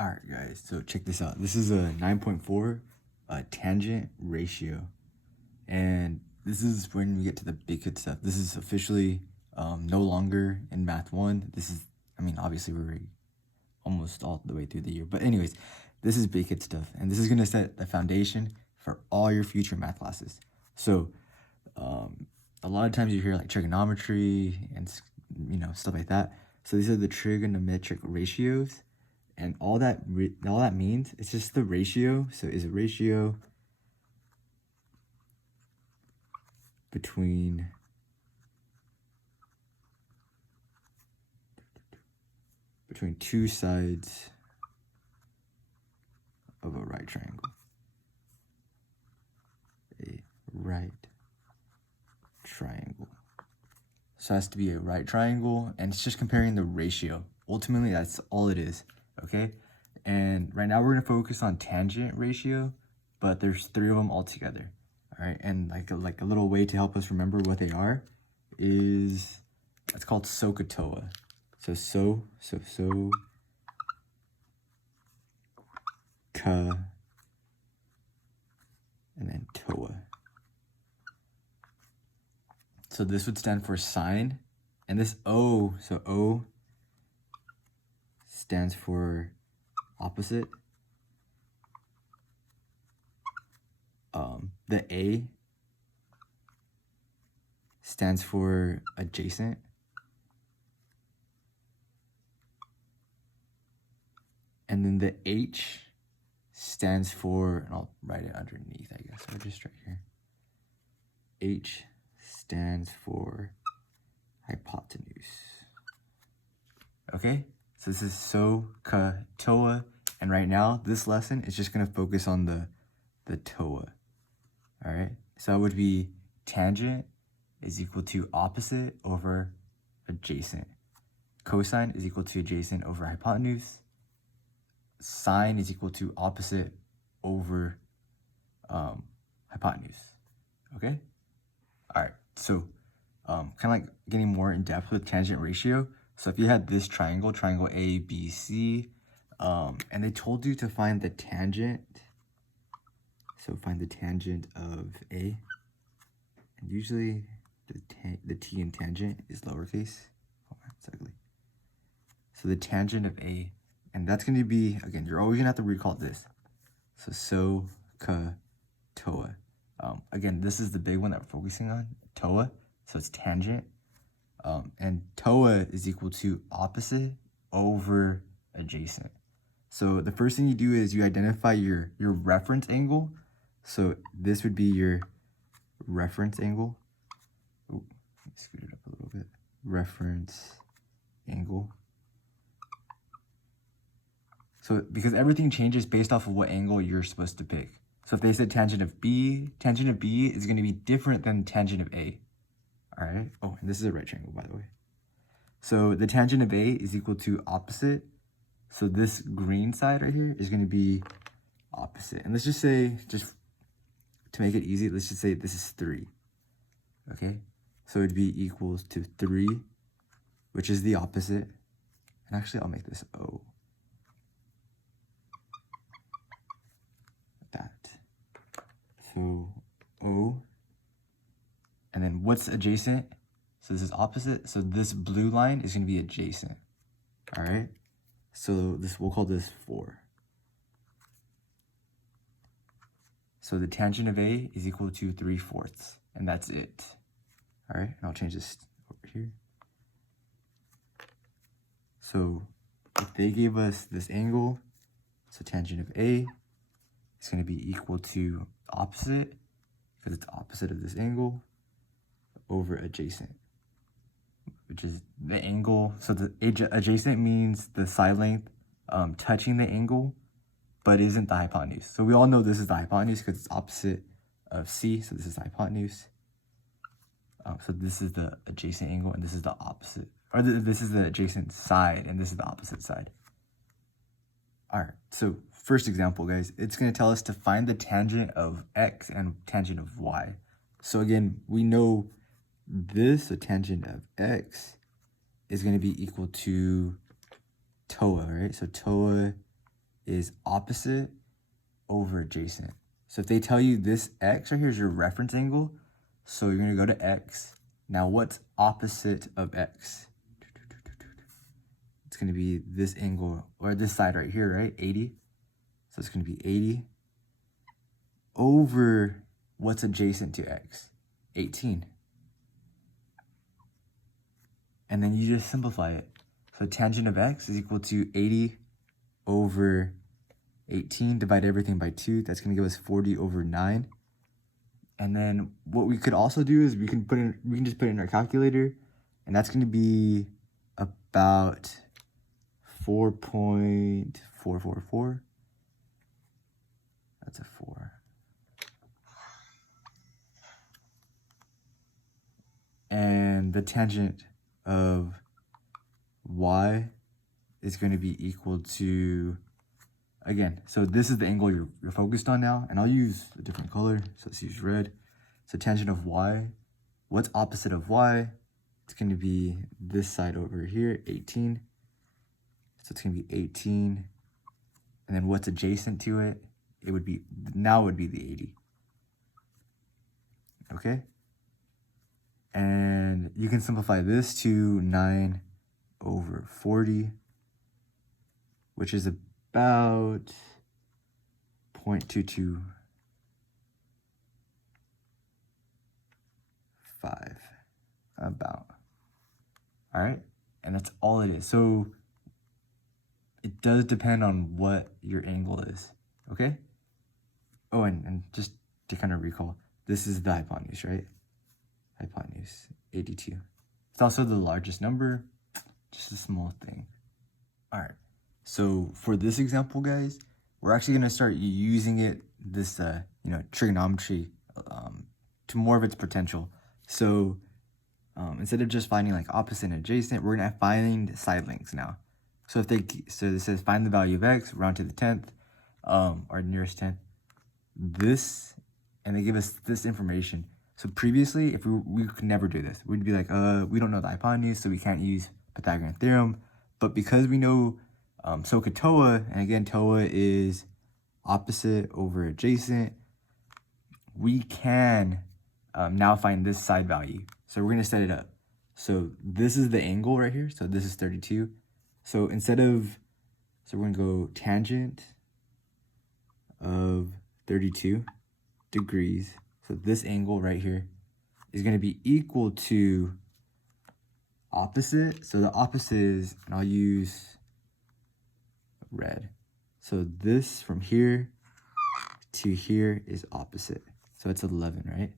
All right, guys, so check this out. This is a 9.4 tangent ratio. And this is when we get to the big kid stuff. This is officially no longer in Math 1. This is, obviously we're almost all the way through the year. But anyways, this is big kid stuff. And this is going to set the foundation for all your future math classes. So a lot of times you hear like trigonometry and, stuff like that. So these are the trigonometric ratios. And all that means, it's just the ratio. So is a ratio between two sides of a right triangle. A right triangle. So it has to be a right triangle, and it's just comparing the ratio. Ultimately, that's all it is, okay? And right now we're gonna focus on tangent ratio, but there's 3 of them all together. All right, and like a little way to help us remember what they are is, it's called SOHCAHTOA. So ka, and then toa. So this would stand for sine, and this O, so O stands for opposite. The A stands for adjacent. And then the H stands for, and I'll write it underneath, I guess, or just right here. H stands for hypotenuse. Okay, so this is SOHCAHTOA, and right now, this lesson is just gonna focus on the TOA. All right, so it would be tangent is equal to opposite over adjacent. Cosine is equal to adjacent over hypotenuse. Sine is equal to opposite over hypotenuse. Okay? All right, so kind of like getting more in depth with tangent ratio. So if you had this triangle ABC, and they told you to find the tangent, so find the tangent of A, and usually the T in tangent is lowercase. Oh, that's ugly. So the tangent of A, and that's going to be, again, you're always going to have to recall this. So SOHCAHTOA. Again, this is the big one that we're focusing on, TOA. So it's tangent. And TOA is equal to opposite over adjacent. So the first thing you do is you identify your reference angle. So this would be your reference angle. Oh, let me scoot it up a little bit. Reference angle. So because everything changes based off of what angle you're supposed to pick. So if they said tangent of B is going to be different than tangent of A. All right. Oh, and this is a right triangle, by the way. So the tangent of A is equal to opposite. So this green side right here is going to be opposite. And let's just say, just to make it easy, let's just say this is 3. Okay. So it'd be equals to 3, which is the opposite. And actually, I'll make this O. That. So O. And then what's adjacent? So this is opposite. So this blue line is going to be adjacent. All right. So we'll call this 4. So the tangent of A is equal to 3/4, and that's it. All right. And I'll change this over here. So if they gave us this angle, so tangent of A is going to be equal to opposite, because it's opposite of this angle, over adjacent, which is the angle. So the adjacent means the side length touching the angle, but isn't the hypotenuse. So we all know this is the hypotenuse because it's opposite of C. So this is the hypotenuse. So this is the adjacent angle, and this is the opposite. Or this is the adjacent side, and this is the opposite side. All right, so first example, guys, it's going to tell us to find the tangent of X and tangent of Y. So again, we know this, the tangent of X, is going to be equal to TOA, right? So TOA is opposite over adjacent. So if they tell you this x right here is your reference angle, so you're going to go to x. Now what's opposite of x? It's going to be this angle, or this side right here, right? 80. So it's going to be 80 over what's adjacent to x? 18. And then you just simplify it. So tangent of x is equal to 80 over 18, divide everything by 2. That's going to give us 40 over 9. And then what we could also do is we can just put it in our calculator, and that's going to be about 4.444. That's a 4. And the tangent of y is going to be equal to, again, so this is the angle you're focused on now, and I'll use a different color, so let's use red. So tangent of y, what's opposite of y? It's going to be this side over here, 18. So it's going to be 18, and then what's adjacent to it? It would be, now it would be the 80. Okay? And you can simplify this to 9 over 40, which is about 0.225. About. All right? And that's all it is. So it does depend on what your angle is. Okay? Oh, and just to kind of recall, this is the hypotenuse, right? Hypotenuse, 82. It's also the largest number, just a small thing. All right, so for this example, guys, we're actually going to start using it, this, trigonometry, to more of its potential. So instead of just finding like opposite and adjacent, we're going to find side lengths now. So this says find the value of x, round to the 10th, or nearest 10th. This, and they give us this information. So previously, if we could never do this, we'd be like, we don't know the hypotenuse, so we can't use Pythagorean theorem. But because we know SOHCAHTOA, and again, TOA is opposite over adjacent, we can now find this side value. So we're going to set it up. So this is the angle right here. So this is 32. So so we're going to go tangent of 32 degrees. So this angle right here is going to be equal to opposite. So the opposite is, and I'll use red. So this from here to here is opposite. So it's 11, right?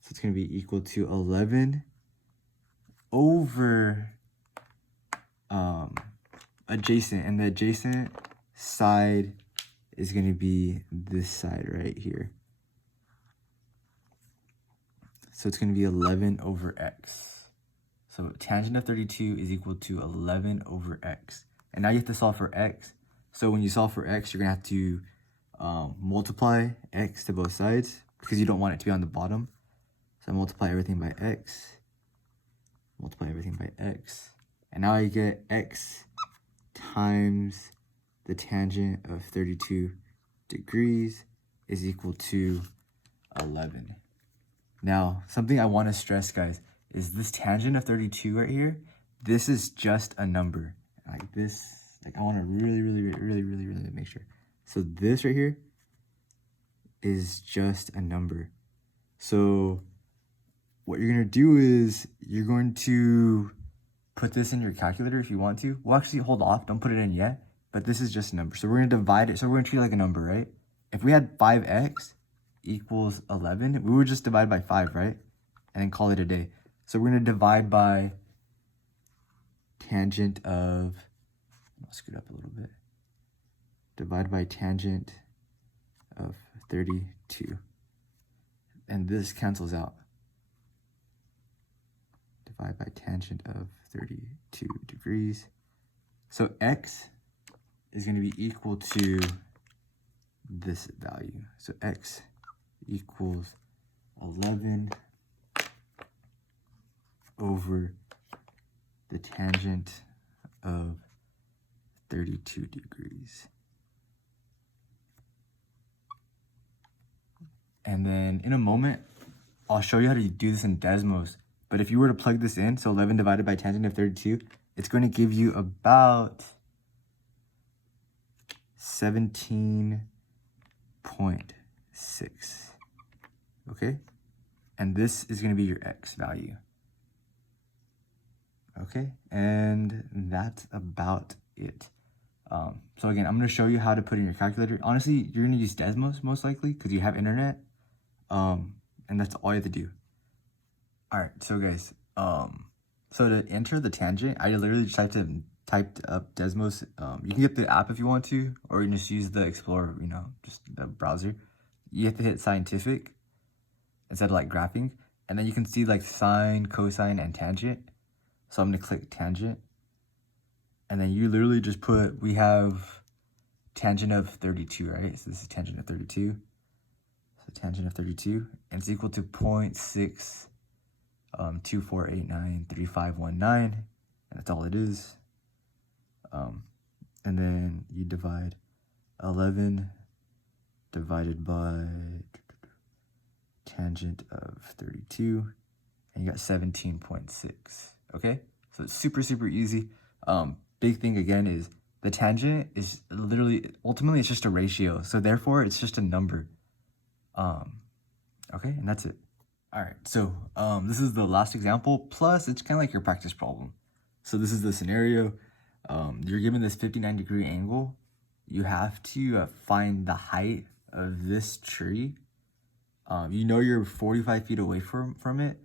So it's going to be equal to 11 over adjacent. And the adjacent side is going to be this side right here. So it's going to be 11 over x. So tangent of 32 is equal to 11 over x. And now you have to solve for x. So when you solve for x, you're going to have to multiply x to both sides because you don't want it to be on the bottom. So I multiply everything by x. Multiply everything by x. And now I get x times the tangent of 32 degrees is equal to 11. Now, something I want to stress, guys, is this tangent of 32 right here. This is just a number. Like this, like I want to really make sure. So this right here is just a number. So what you're going to do is you're going to put this in your calculator if you want to. Well, actually, hold off. Don't put it in yet. But this is just a number. So we're going to divide it. So we're going to treat it like a number, right? If we had 5x equals 11, we would just divide by 5, right? And then call it a day. So we're going to divide by tangent of, I'll scoot up a little bit. Divide by tangent of 32. And this cancels out. Divide by tangent of 32 degrees. So x is going to be equal to this value. So x equals 11 over the tangent of 32 degrees. And then in a moment, I'll show you how to do this in Desmos. But if you were to plug this in, so 11 divided by tangent of 32, it's going to give you about 17.6. Okay? And this is going to be your x value. Okay? And that's about it. So again, I'm going to show you how to put in your calculator. Honestly, you're going to use Desmos most likely because you have internet. And that's all you have to do. All right, so guys, so to enter the tangent, I literally just typed up Desmos. You can get the app if you want to, or you can just use the Explorer, you know, just the browser. You have to hit scientific instead of like graphing, and then you can see like sine, cosine, and tangent. So I'm gonna click tangent, and then you literally just put, we have tangent of 32, right? So this is tangent of 32. So tangent of 32, and it's equal to 0.6 24893519, and that's all it is. And then you divide 11 divided by tangent of 32, and you got 17.6. Okay, so it's super easy. Big thing again is the tangent is literally, ultimately it's just a ratio, so therefore it's just a number. Okay, and that's it. All right, so this is the last example, plus it's kind of like your practice problem. So this is the scenario. You're given this 59-degree angle. You have to find the height of this tree. You know you're 45 feet away from it.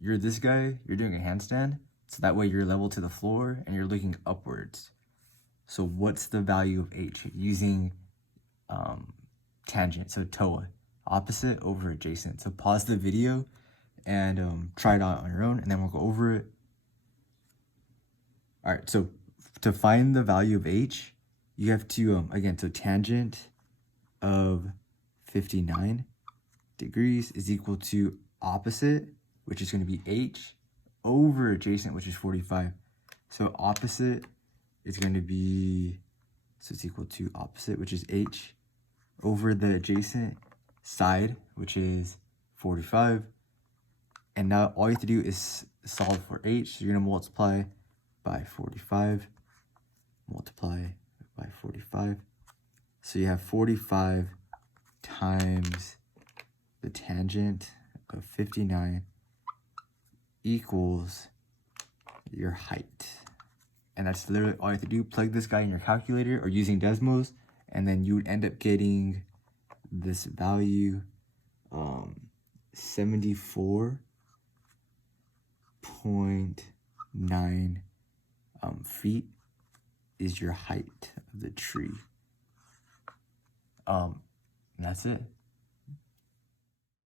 You're this guy, you're doing a handstand, so that way you're level to the floor and you're looking upwards. So what's the value of h using tangent, so TOA, opposite over adjacent. So pause the video and try it out on your own, and then we'll go over it. All right, so to find the value of h, you have to, again, so tangent of 59 degrees is equal to opposite, which is going to be h, over adjacent, which is 45. So opposite is going to be, so it's equal to opposite, which is h, over the adjacent side, which is 45. And now all you have to do is solve for h. So you're going to multiply by 45, multiply by 45. So you have 45 times the tangent of 59 equals your height. And that's literally all you have to do. Plug this guy in your calculator or using Desmos, and then you would end up getting this value, 74.9 feet is your height of the tree. And that's it.